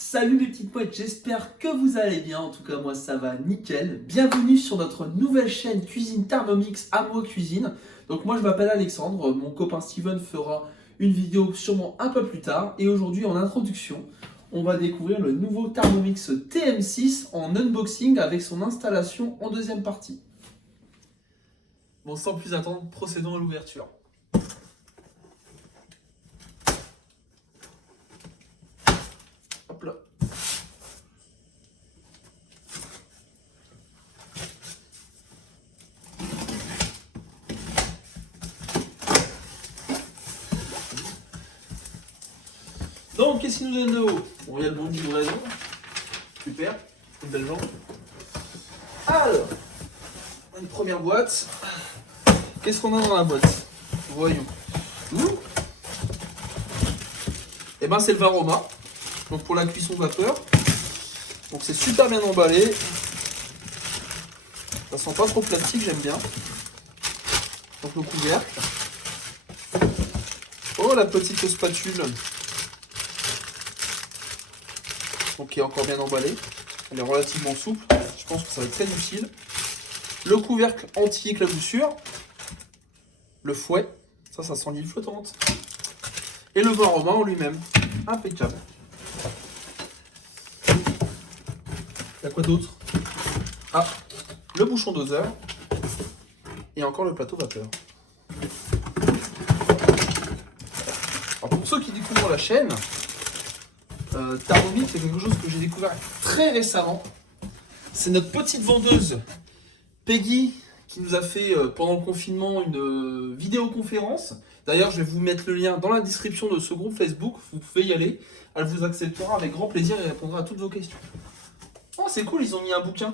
Salut les petites poètes, j'espère que vous allez bien, en tout cas moi ça va nickel. Bienvenue sur notre nouvelle chaîne Cuisine Thermomix à moi cuisine. Donc moi je m'appelle Alexandre, mon copain Steven fera une vidéo sûrement un peu plus tard. Et aujourd'hui en introduction, on va découvrir le nouveau Thermomix TM6 en unboxing avec son installation en deuxième partie. Bon, sans plus attendre, procédons à l'ouverture. Hop là. Donc, qu'est-ce qu'il nous donne de haut? Bon, il y a le bon de livraison. Super, une belle jambe. Alors, une première boîte. Qu'est-ce qu'on a dans la boîte? Voyons. Et ben c'est le Varoma. Donc pour la cuisson vapeur. Donc c'est super bien emballé. Ça sent pas trop plastique, j'aime bien. Donc le couvercle. Oh, la petite spatule. Donc qui est encore bien emballée. Elle est relativement souple. Je pense que ça va être très utile. Le couvercle anti-éclaboussure. Le fouet. Ça sent l'huile flottante. Et le Varoma en lui-même. Impeccable. Il y a quoi d'autre? Ah, le bouchon doseur. Et encore le plateau vapeur. Alors pour ceux qui découvrent la chaîne, Thermomix, c'est quelque chose que j'ai découvert très récemment. C'est notre petite vendeuse Peggy qui nous a fait pendant le confinement une vidéoconférence. D'ailleurs, je vais vous mettre le lien dans la description de ce groupe Facebook. Vous pouvez y aller. Elle vous acceptera avec grand plaisir et répondra à toutes vos questions. Oh, c'est cool, ils ont mis un bouquin.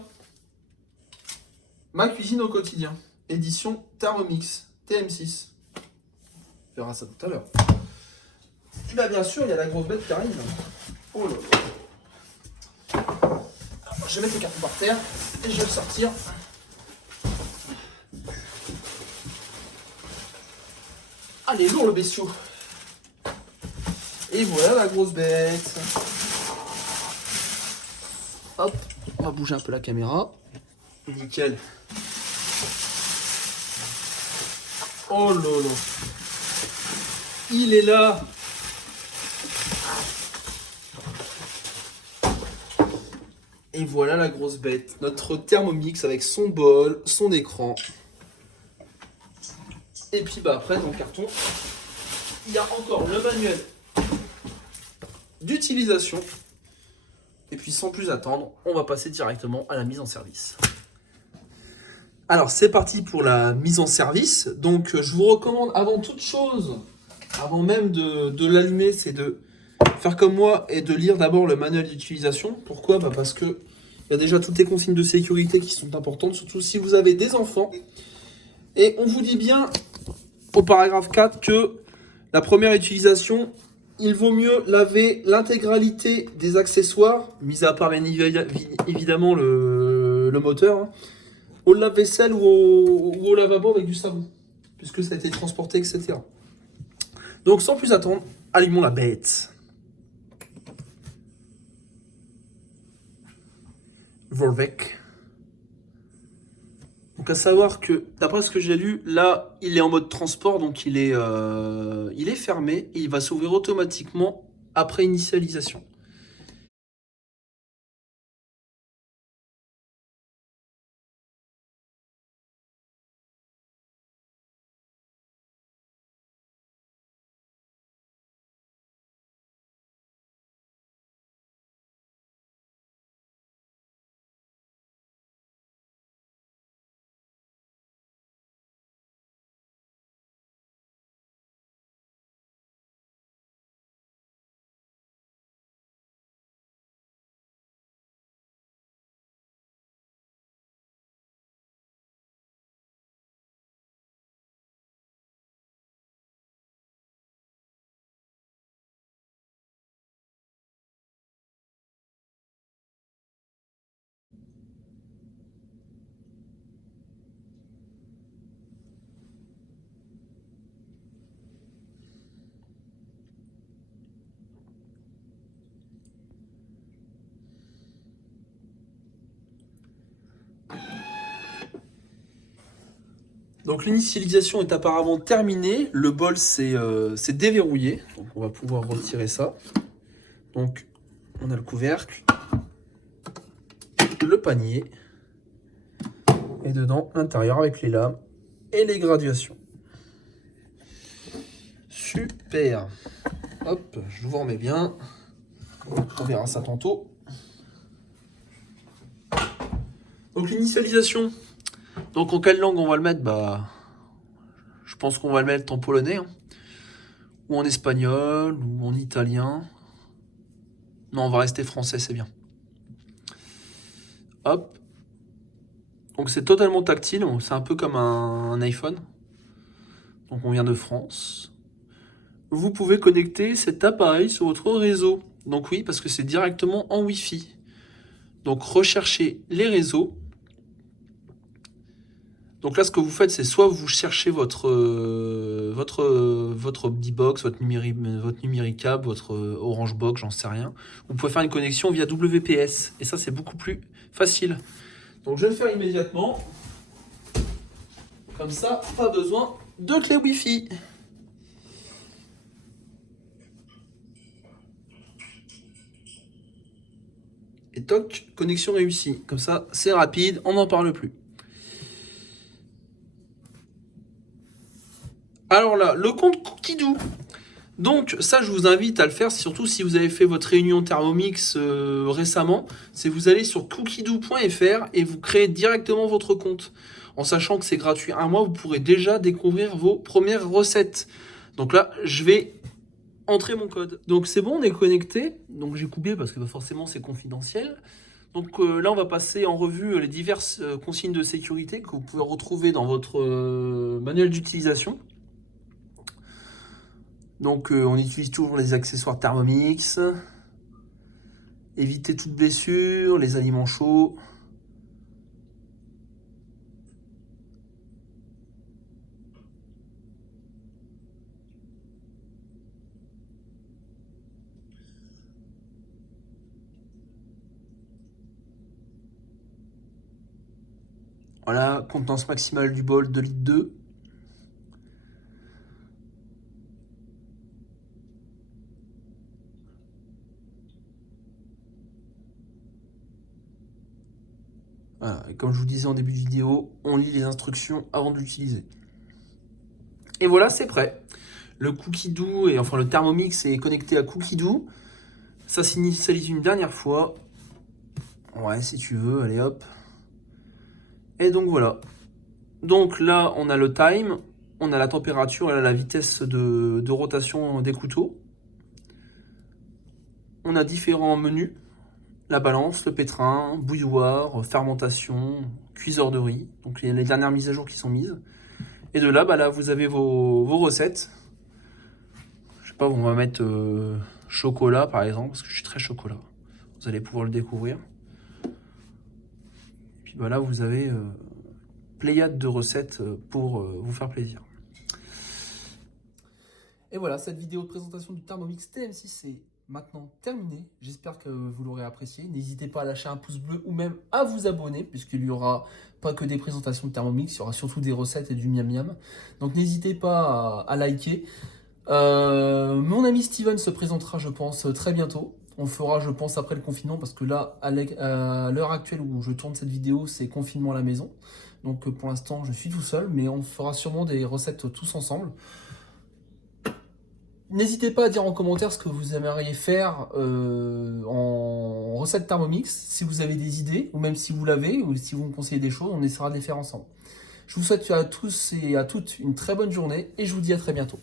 Ma cuisine au quotidien. Édition Thermomix TM6. On verra ça tout à l'heure. Et bien, bien sûr, il y a la grosse bête qui arrive. Oh là là. Alors, je vais mettre le carton par terre et je vais le sortir. Allez, lourd le bestiau. Et voilà la grosse bête. Hop, on va bouger un peu la caméra. Nickel. Oh là là. Il est là. Et voilà la grosse bête. Notre Thermomix avec son bol, son écran. Et puis bah après dans le carton, il y a encore le manuel d'utilisation. Et puis sans plus attendre, on va passer directement à la mise en service. Alors c'est parti pour la mise en service. Donc je vous recommande avant toute chose, avant même de l'allumer, c'est de faire comme moi et de lire d'abord le manuel d'utilisation. Pourquoi? Parce que il y a déjà toutes les consignes de sécurité qui sont importantes, surtout si vous avez des enfants. Et on vous dit bien au paragraphe 4 que la première utilisation, il vaut mieux laver l'intégralité des accessoires, mis à part bien évidemment le moteur, hein, au lave-vaisselle ou au lavabo avec du savon, puisque ça a été transporté, etc. Donc sans plus attendre, allumons la bête. Volvec. Donc à savoir que, d'après ce que j'ai lu, là, il est en mode transport, donc il est fermé et il va s'ouvrir automatiquement après initialisation. Donc l'initialisation est apparemment terminée. Le bol c'est déverrouillé. Donc on va pouvoir retirer ça. Donc on a le couvercle, le panier et dedans l'intérieur avec les lames et les graduations. Super. Hop, je vous remets bien. On verra ça tantôt. Donc l'initialisation. Donc en quelle langue on va le mettre? Bah, je pense qu'on va le mettre en polonais, hein. Ou en espagnol, ou en italien. Non, on va rester français, c'est bien. Hop. Donc c'est totalement tactile, c'est un peu comme un iPhone. Donc on vient de France. Vous pouvez connecter cet appareil sur votre réseau. Donc oui, parce que c'est directement en Wi-Fi. Donc recherchez les réseaux. Donc là, ce que vous faites, c'est soit vous cherchez votre D-Box, votre Numéricable, votre Orange Box, j'en sais rien. Vous pouvez faire une connexion via WPS. Et ça, c'est beaucoup plus facile. Donc je vais le faire immédiatement. Comme ça, pas besoin de clé Wi-Fi. Et toc, connexion réussie. Comme ça, c'est rapide, on n'en parle plus. Alors là, le compte Cookidoo. Donc ça, je vous invite à le faire, surtout si vous avez fait votre réunion Thermomix récemment. C'est vous allez sur cookidoo.fr et vous créez directement votre compte. En sachant que c'est gratuit 1 mois, vous pourrez déjà découvrir vos premières recettes. Donc là, je vais entrer mon code. Donc c'est bon, on est connecté. Donc j'ai coupé parce que forcément c'est confidentiel. Donc là, on va passer en revue les diverses consignes de sécurité que vous pouvez retrouver dans votre manuel d'utilisation. Donc on utilise toujours les accessoires Thermomix. Éviter toute blessure, les aliments chauds. Voilà, contenance maximale du bol 2,2 litres. Voilà, et comme je vous disais en début de vidéo, on lit les instructions avant de l'utiliser. Et voilà, c'est prêt. Le Cookidoo, et enfin le Thermomix est connecté à Cookidoo. Ça s'initialise une dernière fois. Ouais, si tu veux, allez hop. Et donc voilà. Donc là, on a le time, on a la température et la vitesse de rotation des couteaux. On a différents menus. La balance, le pétrin, bouilloire, fermentation, cuiseur de riz. Donc il y a les dernières mises à jour qui sont mises. Et de là, là vous avez vos recettes. Je sais pas, on va mettre chocolat par exemple, parce que je suis très chocolat. Vous allez pouvoir le découvrir. Et puis là, vous avez pléiade de recettes pour vous faire plaisir. Et voilà, cette vidéo de présentation du Thermomix TM6 est maintenant terminée. J'espère que vous l'aurez apprécié. N'hésitez pas à lâcher un pouce bleu ou même à vous abonner, puisqu'il n'y aura pas que des présentations de Thermomix, il y aura surtout des recettes et du miam miam. Donc n'hésitez pas à liker. Mon ami Steven se présentera, je pense, très bientôt. On le fera, je pense, après le confinement, parce que là, à l'heure actuelle où je tourne cette vidéo, c'est confinement à la maison. Donc pour l'instant, je suis tout seul, mais on fera sûrement des recettes tous ensemble. N'hésitez pas à dire en commentaire ce que vous aimeriez faire en recette Thermomix, si vous avez des idées, ou même si vous l'avez, ou si vous me conseillez des choses, on essaiera de les faire ensemble. Je vous souhaite à tous et à toutes une très bonne journée, et je vous dis à très bientôt.